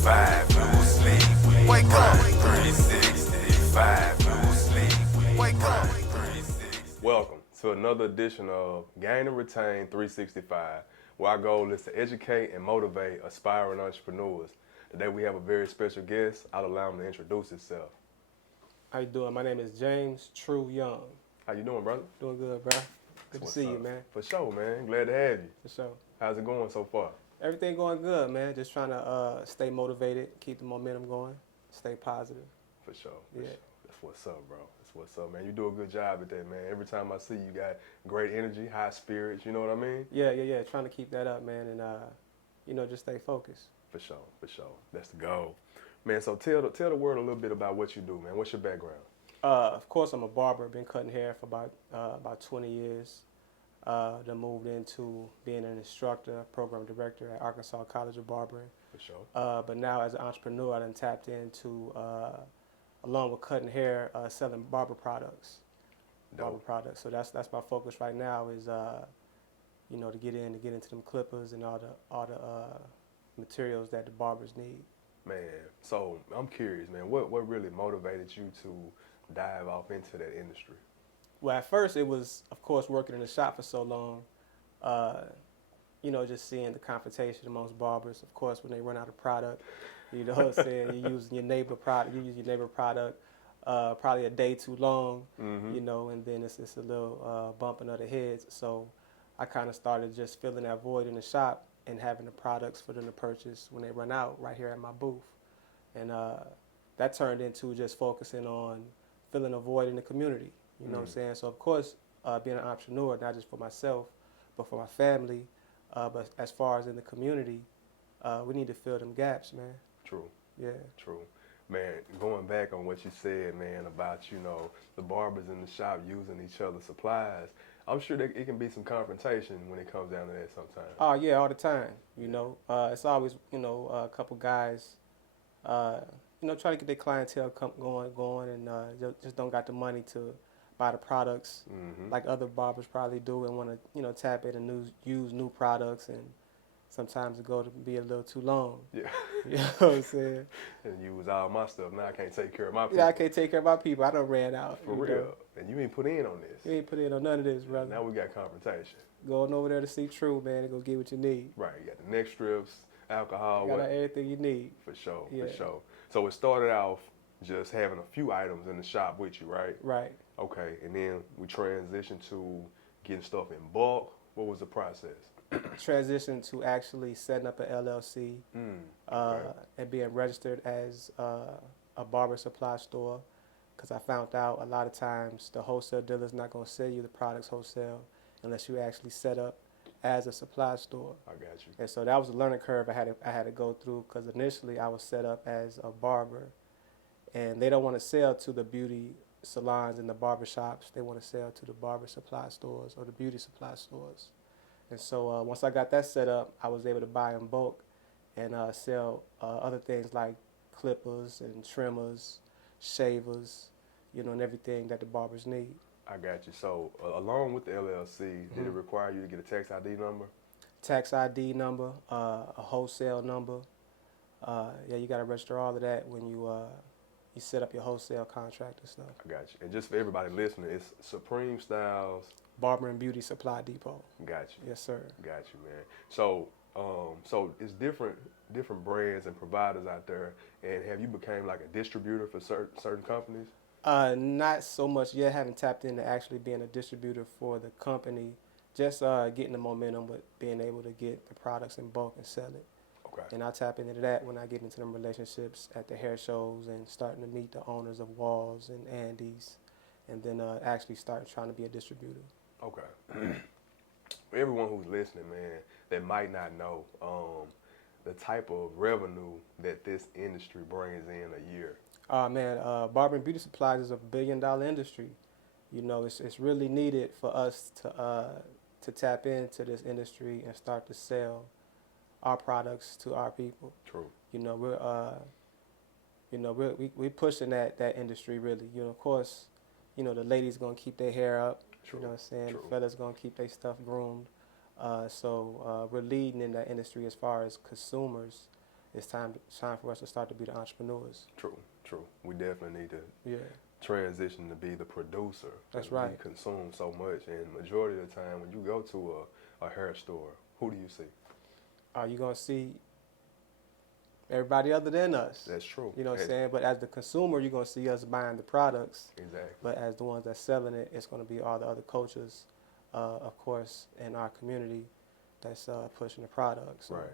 365, no sleep. Wake up. 365, no sleep. Wake up. Welcome to another edition of Gain and Retain 365, where our goal is to educate and motivate aspiring entrepreneurs. Today we have a very special guest. I'll allow him to introduce himself. How you doing? My name is James True Young. How you doing, brother? Doing good, bro. Good to see you, man. For sure, man. Glad to have you. For sure. How's it going so far? Everything going good, man. Just trying to stay motivated, keep the momentum going, stay positive. For sure. Yeah. Sure. That's what's up, bro. That's what's up, man. You do a good job at that, man. Every time I see you, got great energy, high spirits. You know what I mean? Yeah. Trying to keep that up, man, and just stay focused. For sure. That's the goal, man. So tell the world a little bit about what you do, man. What's your background? Of course, I'm a barber. Been cutting hair for about 20 years. Then moved into being an instructor, program director at Arkansas College of Barbering. For sure. But now as an entrepreneur, I done tapped into, along with cutting hair, selling barber products. Dope. Barber products. So that's my focus right now is, to get into them clippers and all the materials that the barbers need. Man, so I'm curious, man, what really motivated you to dive off into that industry? Well, at first it was, of course, working in the shop for so long, just seeing the confrontation amongst barbers. Of course, when they run out of product, you know what I'm saying, you're using your neighbor product, probably a day too long, and then it's a little bumping of the heads. So I kind of started just filling that void in the shop and having the products for them to purchase when they run out right here at my booth. And that turned into just focusing on filling a void in the community. You know what I'm saying? So, of course, being an entrepreneur, not just for myself, but for my family, but as far as in the community, we need to fill them gaps, man. True. Yeah. True. Man, going back on what you said, man, about, the barbers in the shop using each other's supplies, I'm sure that it can be some confrontation when it comes down to that sometimes. Oh, yeah, all the time, It's always, a couple guys, trying to get their clientele going and just don't got the money to buy the products like other barbers probably do and want to, tap in and use new products, and sometimes it go to be a little too long. Yeah. You know what I'm saying? And use all my stuff. Now I can't take care of my people. Yeah, I can't take care of my people. I done ran out. For real. And you ain't put in on this. You ain't put in on none of this, brother. Now we got confrontation. Going over there to see True, man, and go get what you need. Right. You got the neck strips, alcohol. You got everything you need. For sure. Yeah. For sure. So it started off just having a few items in the shop with you, right? Right. Okay, and then we transitioned to getting stuff in bulk. What was the process? Transition to actually setting up an LLC Okay. and being registered as a barber supply store, because I found out a lot of times the wholesale dealer's not going to sell you the products wholesale unless you actually set up as a supply store. I got you. And so that was a learning curve I had to go through, because initially I was set up as a barber, and they don't want to sell to the beauty salons and the barber shops. They want to sell to the barber supply stores or the beauty supply stores. And so once I got that set up, I was able to buy in bulk and sell other things like clippers and trimmers, shavers, and everything that the barbers need. I got you. So along with the LLC, did it require you to get a tax ID number? Tax ID number, a wholesale number. You got to register all of that when you set up your wholesale contract and stuff. I got you. And just for everybody listening, it's Supreme Styles Barber and Beauty Supply Depot. Got you. Yes, sir. Got you, man. So, so it's different brands and providers out there. And have you became like a distributor for certain companies? Not so much yet. Haven't tapped into actually being a distributor for the company. Just getting the momentum with being able to get the products in bulk and sell it. Okay. And I tap into that when I get into them relationships at the hair shows and starting to meet the owners of Walls and Andes, and then actually start trying to be a distributor. Okay. For everyone who's listening, man, that might not know the type of revenue that this industry brings in a year. Barber and beauty supplies is a $1 billion industry. It's really needed for us to tap into this industry and start to sell our products to our people. True. We're pushing that industry really. Of course, the ladies gonna keep their hair up. True. You know what I'm saying? True. The fellas gonna keep their stuff groomed. So we're leading in that industry as far as consumers it's time for us to start to be the entrepreneurs. True, true. We definitely need to Yeah, transition to be the producer. That's We right. consume so much, and majority of the time when you go to a hair store, who do you see? are you gonna see everybody other than us? That's true. You know what I'm saying? But as the consumer, you're gonna see us buying the products. Exactly. But as the ones that's selling it, it's gonna be all the other cultures, of course, in our community that's pushing the product. So, Right.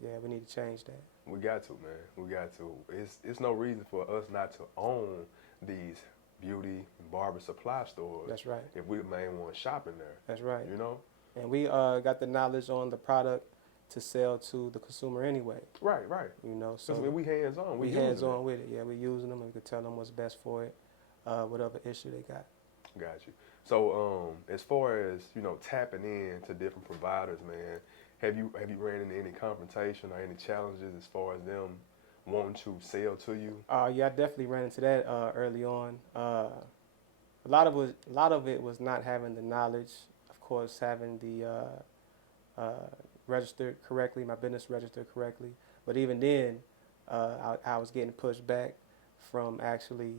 yeah, we need to change that. We got to, man. We got to. It's no reason for us not to own these beauty and barber supply stores. That's right. If we the main one shopping there, That's right. you know. And we got the knowledge on the product to sell to the consumer anyway. Right, right. You know, so So we hands on. we using hands it. on with it. Yeah, we using them and we can tell them what's best for it, whatever issue they got. Got you. So, as far as tapping in to different providers, man, have you ran into any confrontation or any challenges as far as them wanting to sell to you? Yeah, I definitely ran into that early on. A lot of it was not having the knowledge. Of course, having the registered correctly, my business registered correctly. But even then, I was getting pushed back from actually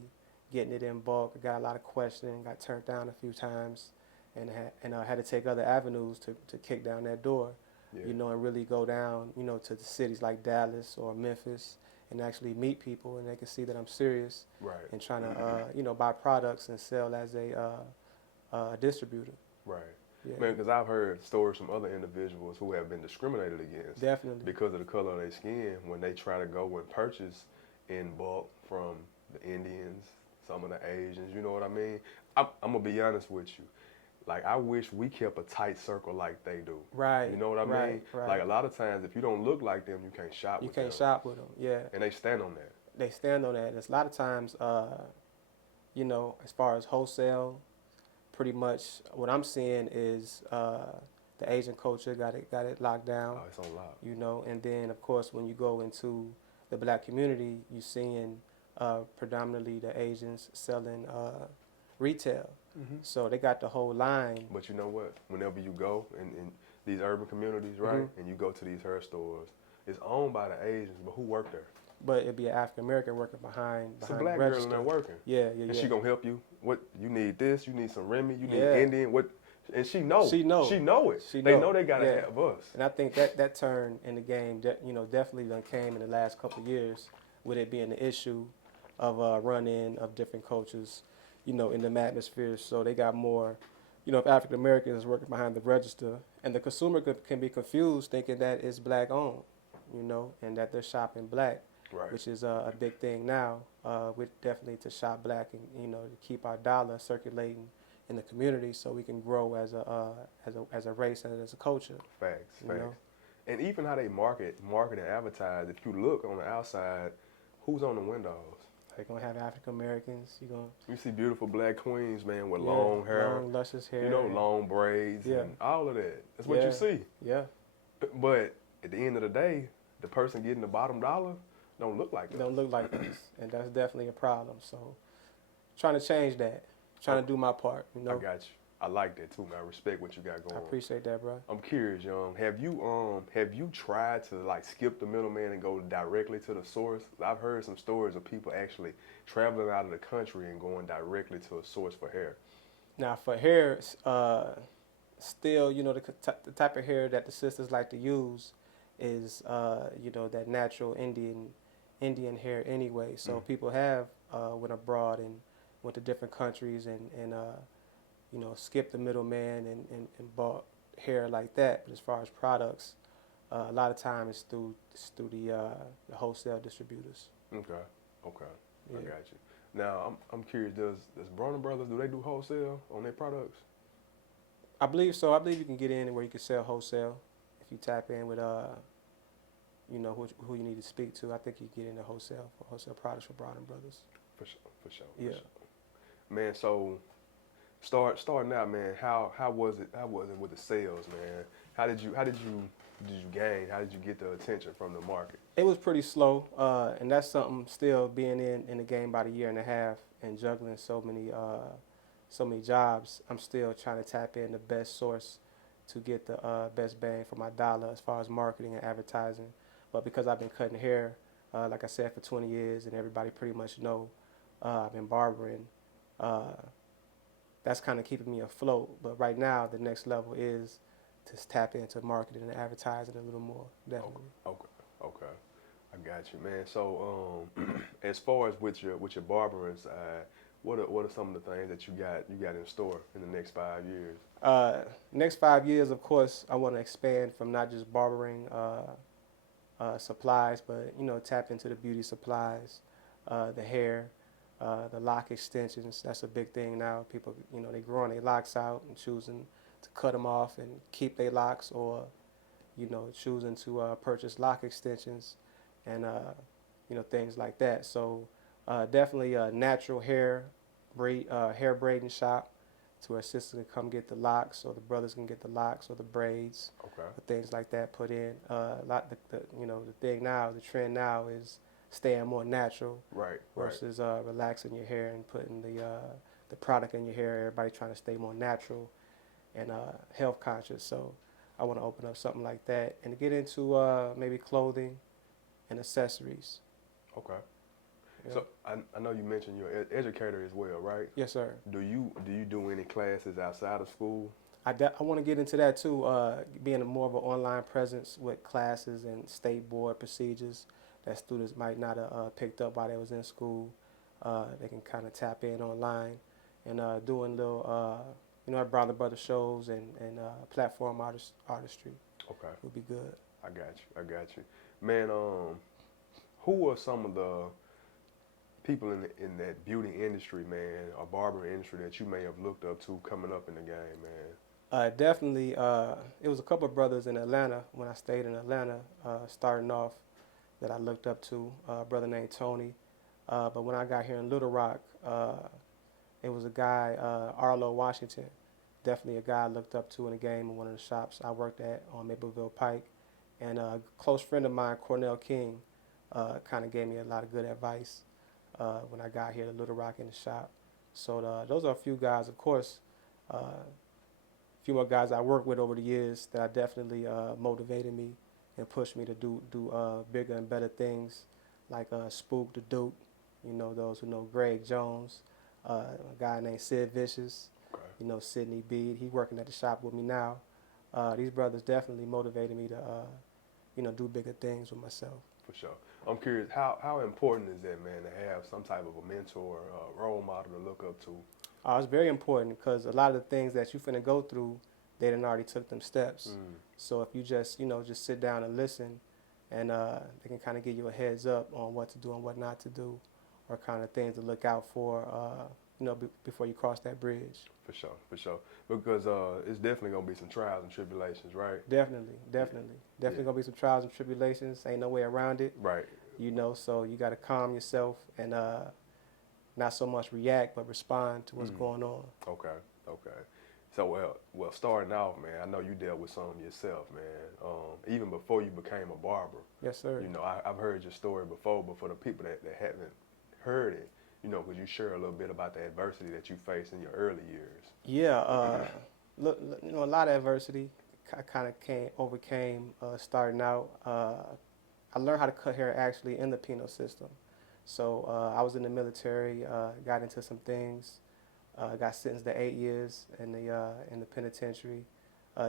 getting it in bulk. I got a lot of questioning, got turned down a few times, and had to take other avenues to kick down that door. Yeah. And really go down, to the cities like Dallas or Memphis and actually meet people, and they can see that I'm serious Right. and trying to, buy products and sell as a distributor. Right. Yeah. Man, because I've heard stories from other individuals who have been discriminated against Definitely. because of the color of their skin when they try to go and purchase in bulk from the Indians, some of the Asians, you know what I mean? I'm going to be honest with you. Like, I wish we kept a tight circle like they do. Right. You know what I mean? Right. Like, a lot of times, if you don't look like them, you can't shop with them. You can't shop with them, yeah. And they stand on that. They stand on that. There's a lot of times, as far as wholesale, pretty much what I'm seeing is the Asian culture got it locked down. Oh, it's on lock. And then of course when you go into the black community, you're seeing predominantly the Asians selling retail. Mm-hmm. So they got the whole line. But you know what? Whenever you go in these urban communities, right, Mm-hmm. and you go to these hair stores, it's owned by the Asians, but who work there? But it'd be an African American working behind It's a the black girl register. in there working. Yeah. And she gonna help you. What you need this, you need some Remy, you need Yeah. Indian. What? And she know. She know. She know it. She They know. know they gotta Yeah. have us. And I think that turn in the game, definitely done came in the last couple of years, with it being the issue of run-in of different cultures, in the atmosphere. So they got more, if African Americans working behind the register, and the consumer can be confused thinking that it's black owned, and that they're shopping black, Right. which is a big thing now. We definitely to shop black and to keep our dollar circulating in the community so we can grow as a race and as a culture. Facts. You Facts. know? And even how they market and advertise. If you look on the outside, who's on the windows? They're gonna have African Americans. You see beautiful black queens, man, with Yeah, long hair, long luscious hair. long braids, Yeah. and all of that. That's what Yeah. you see. Yeah, But at the end of the day, the person getting the bottom dollar don't look like they that. don't look like us, and that's definitely a problem. So, trying to change that, trying to do my part. I got you. I like that too, man. I respect what you got going I on. appreciate that, bro. I'm curious, Young. Have you tried to like skip the middleman and go directly to the source? I've heard some stories of people actually traveling out of the country and going directly to a source for hair. Now for hair, still, the type of hair that the sisters like to use is, that natural Indian hair anyway. So people have went abroad and went to different countries and skipped the middleman and bought hair like that. But as far as products, a lot of time it's through the wholesale distributors. Okay. Yeah. I got you. Now I'm curious. Does Bronner Brothers do they do wholesale on their products? I believe so. I believe you can get in where you can sell wholesale if you tap in with who you need to speak to. I think you get into wholesale products for Bronner Brothers. For sure. Yeah. Man, so starting out, man, how was it with the sales, man? How did you gain? How did you get the attention from the market? It was pretty slow, and that's something still being in the game about a year and a half and juggling so many jobs. I'm still trying to tap in the best source to get the best bang for my dollar as far as marketing and advertising. But because I've been cutting hair, like I said, for 20 years, and everybody pretty much know I've been barbering, that's kind of keeping me afloat. But right now, the next level is to tap into marketing and advertising a little more, definitely. Okay. I got you, man. So, as far as with your barbering side, what are some of the things that you got in store in the next 5 years? Next 5 years, of course, I want to expand from not just barbering supplies, but tap into the beauty supplies, the hair, the lock extensions. That's a big thing now. People, they growing their locks out and choosing to cut them off and keep their locks, or choosing to purchase lock extensions and things like that. So definitely a natural hair braiding shop to where sisters can come get the locks, or the brothers can get the locks or the braids, Okay. or things like that put in. The thing now, the trend now is staying more natural, Right. versus relaxing your hair and putting the product in your hair. Everybody trying to stay more natural and health conscious. So I want to open up something like that and get into maybe clothing and accessories. Okay. Yeah. So I know you mentioned you're an educator as well, right? Yes, sir. Do you do any classes outside of school? I want to get into that too, being more of an online presence with classes and state board procedures that students might not have picked up while they was in school. They can kind of tap in online and doing little, brother shows and platform artistry Okay. would be good. I got you. Man, who are some of the people in that beauty industry, man, or barber industry that you may have looked up to coming up in the game, man? Definitely, it was a couple of brothers in Atlanta when I stayed in Atlanta, starting off, that I looked up to. A brother named Tony. But when I got here in Little Rock, it was a guy, Arlo Washington. Definitely a guy I looked up to in the game in one of the shops I worked at on Mapleville Pike. And a close friend of mine, Cornell King, kind of gave me a lot of good advice when I got here to Little Rock in the shop. So those are a few guys, of course. A few more guys I worked with over the years that I definitely motivated me and pushed me to do bigger and better things, like Spook the Duke, those who know Greg Jones, a guy named Sid Vicious, Okay. Sidney Bede. He's working at the shop with me now. These brothers definitely motivated me to, do bigger things with myself. For sure. I'm curious, how important is that, man, to have some type of a mentor, role model to look up to? It's very important because a lot of the things that you finna go through, they done already took them steps. So if you just sit down and listen, and they can kind of give you a heads up on what to do and what not to do, or kind of things to look out for, before you cross that bridge. For sure. Because it's definitely gonna be some trials and tribulations, right? Definitely gonna be some trials and tribulations. Ain't no way around it. Right. So you got to calm yourself and not so much react, but respond to what's going on. Okay. So well, starting off, man, I know you dealt with some yourself, man. Even before you became a barber. Yes, sir. I've heard your story before, but for the people that haven't heard it, could you share a little bit about the adversity that you faced in your early years? Yeah, look, a lot of adversity I kind of overcame starting out. I learned how to cut hair actually in the penal system. So I was in the military, got into some things, got sentenced to 8 years in the penitentiary,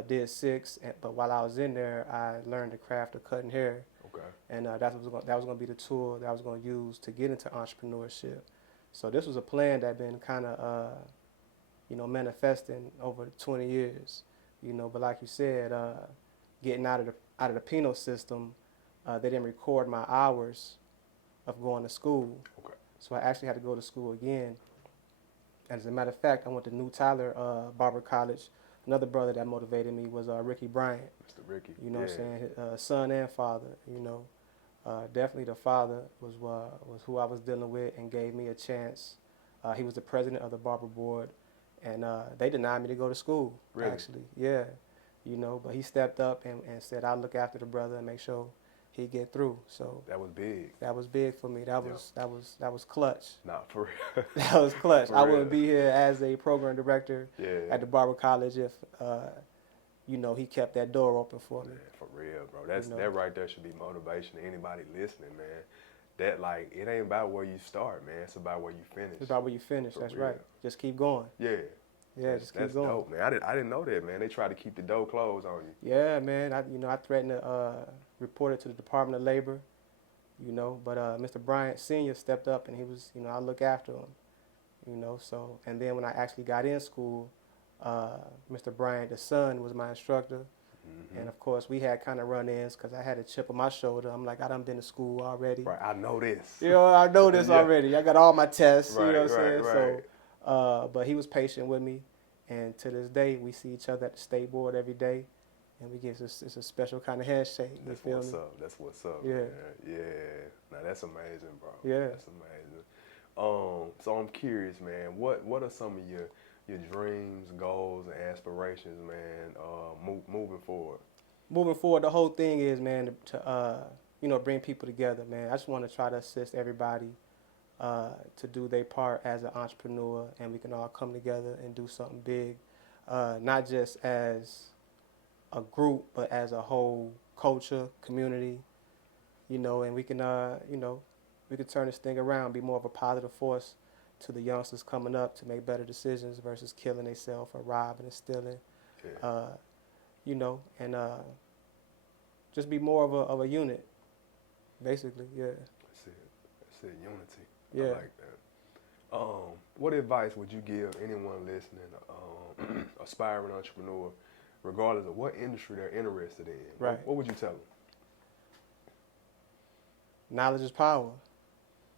did 6. But while I was in there, I learned the craft of cutting hair. Okay. And that was going to be the tool that I was going to use to get into entrepreneurship. So this was a plan that had been kind of, manifesting over 20 years. But like you said, getting out of the penal system, they didn't record my hours of going to school. Okay. So I actually had to go to school again. As a matter of fact, I went to New Tyler Barber College. Another brother that motivated me was Ricky Bryant. Mr. Ricky. What I'm saying? His son and father, definitely the father was who I was dealing with and gave me a chance. He was the president of the barber board, and they denied me to go to school. Really? Actually, yeah, but he stepped up and said, "I'll look after the brother and make sure he get through." So that was big. That was big for me. That was clutch. Nah, for real. That was clutch. For I real. wouldn't be here as a program director Yeah. at the Barber College if you know, he kept that door open for me. Man, for real, bro. That's You know? that right there should be motivation to anybody listening, man. That like it ain't about where you start, man. It's about where you finish. It's about where you finish. For That's real. right. Just keep going. Yeah. Yeah, just keep That's going. dope, man. I didn't know that, man. They try to keep the door closed on you. Yeah, man. I threatened to report it to the Department of Labor, you know, but Mr. Bryant Sr. stepped up and he was, you know, I look after him, you know. So, and then when I actually got in school, Mr. Bryant, the son, was my instructor. And of course, we had kind of run-ins because I had a chip on my shoulder. I'm like, I done been to school already. Right, I know this. You know, I know this Yeah. already. I got all my tests. Right, you know what I'm right, saying? right. So, but he was patient with me, and to this day, we see each other at the state board every day, and we get it's a special kind of handshake. You That's feel what's me? up. That's what's up. Yeah. Man. Yeah. Now that's amazing, bro. Yeah. That's amazing. So I'm curious, man. What are some of your dreams, goals, and aspirations, man? Moving forward. Moving forward, the whole thing is, man, to you know, bring people together, man. I just want to try to assist everybody to do their part as an entrepreneur, and we can all come together and do something big, not just as a group, but as a whole culture, community, you know, and we can, you know, we can turn this thing around, be more of a positive force to the youngsters coming up to make better decisions versus killing themselves or robbing and stealing. Yeah. You know, and just be more of a unit, basically. Yeah. That's it. That's it. Unity. Yeah. I like that. What advice would you give anyone listening, aspiring entrepreneur, regardless of what industry they're interested in? Right. What would you tell them? Knowledge is power.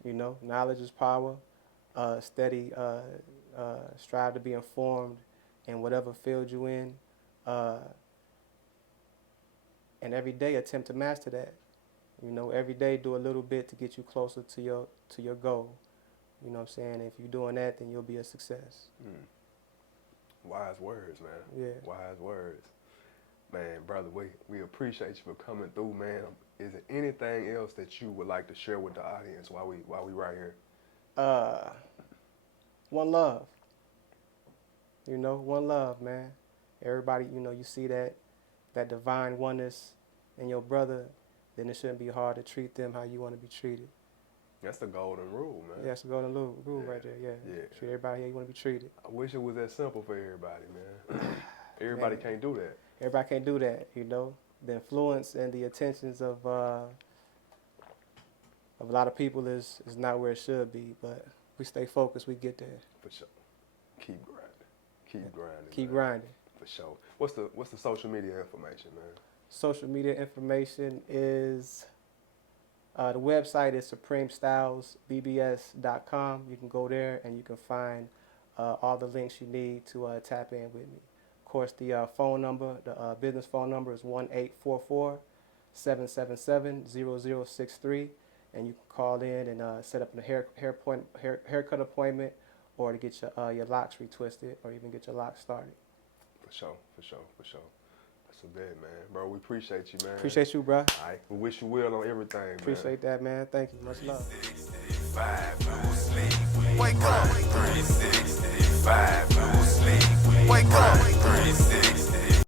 You know, knowledge is power. Steady, strive to be informed in whatever field you in. And every day attempt to master that. You know, every day do a little bit to get you closer to your goal. You know what I'm saying? If you're doing that, then you'll be a success. Wise words, man. Yeah. Wise words. Man, brother, we appreciate you for coming through, man. Is there anything else that you would like to share with the audience while we right here? One love. You know, one love, man. Everybody, you know, you see that divine oneness in your brother, then it shouldn't be hard to treat them how you want to be treated. That's the golden rule, man. Yeah, that's the golden rule Yeah. right there, yeah. Yeah. Treat everybody how you want to be treated. I wish it was that simple for everybody, man. Everybody Man. can't do that. Everybody can't do that, you know. The influence and the attentions of a lot of people is not where it should be, but we stay focused, we get there. For sure. Keep grinding. Keep grinding. Keep man. grinding. For sure. What's the social media information, man? Social media information is the website is supremestylesbbs.com. You can go there and you can find all the links you need to tap in with me. Of course, the phone number, the business phone number is 1-844-777-0063, and you can call in and set up a haircut appointment, or to get your locks retwisted, or even get your locks started. For sure. That's a bet, man. Bro, we appreciate you, man. Appreciate you, bro. All right. We wish you well on everything, man. Appreciate that, man. Thank you. Much love. 365, no sleep. Wake up. 365, no sleep. Wake up. 365.